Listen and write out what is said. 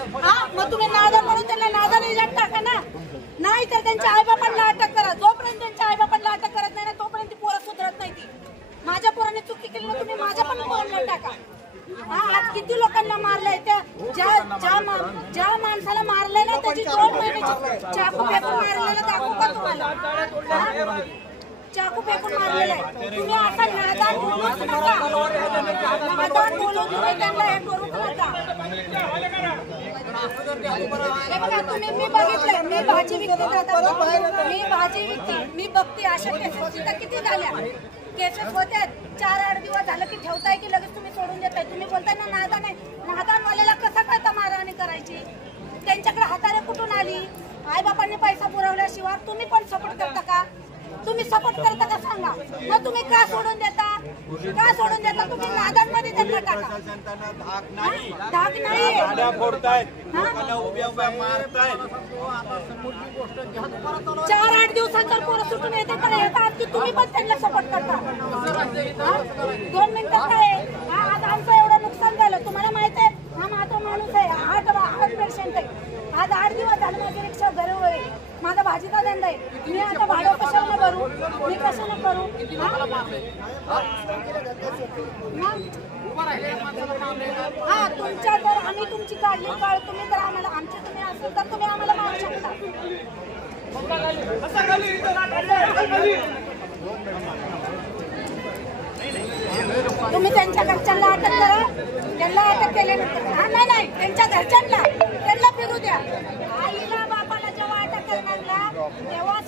मग तुम्ही नादा म्हणून त्यांना नादाने इलाज टाका ना, नाही तर त्यांच्या आईबापांना अटक करा. जोपर्यंत त्यांच्या आईबापांना अटक करत नाही ना तोपर्यंत ती पोरं सुधरत नाही. ती माझ्या पोराने चुकी केली ना, तुम्ही माझ्या पण पोरांना टाका. आज किती लोकांना मारलंय, त्या ज्या माणसाला मारलंय ना त्याची 2 महिन्याची चाकू फेकून मारलेलं दाखवू का तुम्हाला? चाकू फेकून मारलेलं आहे. तुम्ही असा नादात बोलूच नका, नादात बोलू तुम्ही त्यांना हे करूच नका. हे बघा तुम्ही, मी बघितलंय, मी भाजी विकते जातात, मी भाजी विकते, मी बघते अशा केसेस तिथं किती झाल्या. केसेस होत्या 4-8 दिवस झालं की ठेवताय की लगेच तुम्ही सोडून देताय. तुम्ही बोलताय ना नादा नाही, नादानवाल्याला कसं कळतं मारहाणी करायची? त्यांच्याकडे हाताने कुठून आली? आईबापांनी पैसा पुरवल्याशिवाय तुम्ही पण सपोर्ट करता का? तुम्ही सपोर्ट करता का सांगा? मग तुम्ही का सोडून देता? का सोडून देता? तुम्ही नादांमध्ये त्यांना टाका. धाक नाही, 4-8 दिवसांचा पोरं सुटून येते तर येतात की तुम्ही पण त्यांना सपोर्ट करता? 2 मिनिटात काय? आज आमचं एवढं नुकसान झालं तुम्हाला माहित आहे. हा माझा माणूस आहे, हार्ट पेशंट आहे. आज 8 दिवस झाले माझी रिक्षा घरी होईल, माझा भाजीचा धंदा आहे. मी आता भाडं कशाला भरू? मी कशाला करू? हा तुमच्या जर आम्ही तुमची काढली काळ, तुम्ही जर आम्हाला आमची तुम्ही असेल तर तुम्ही आम्हाला मारू शकता. तुम्ही त्यांच्या घरच्यांना अटक करा, त्यांना अटक केल्यानंतर नाही त्यांच्या घरच्यांना त्यांना फिरू द्या. आईला बापाला जेव्हा अटक करणार ना तेव्हा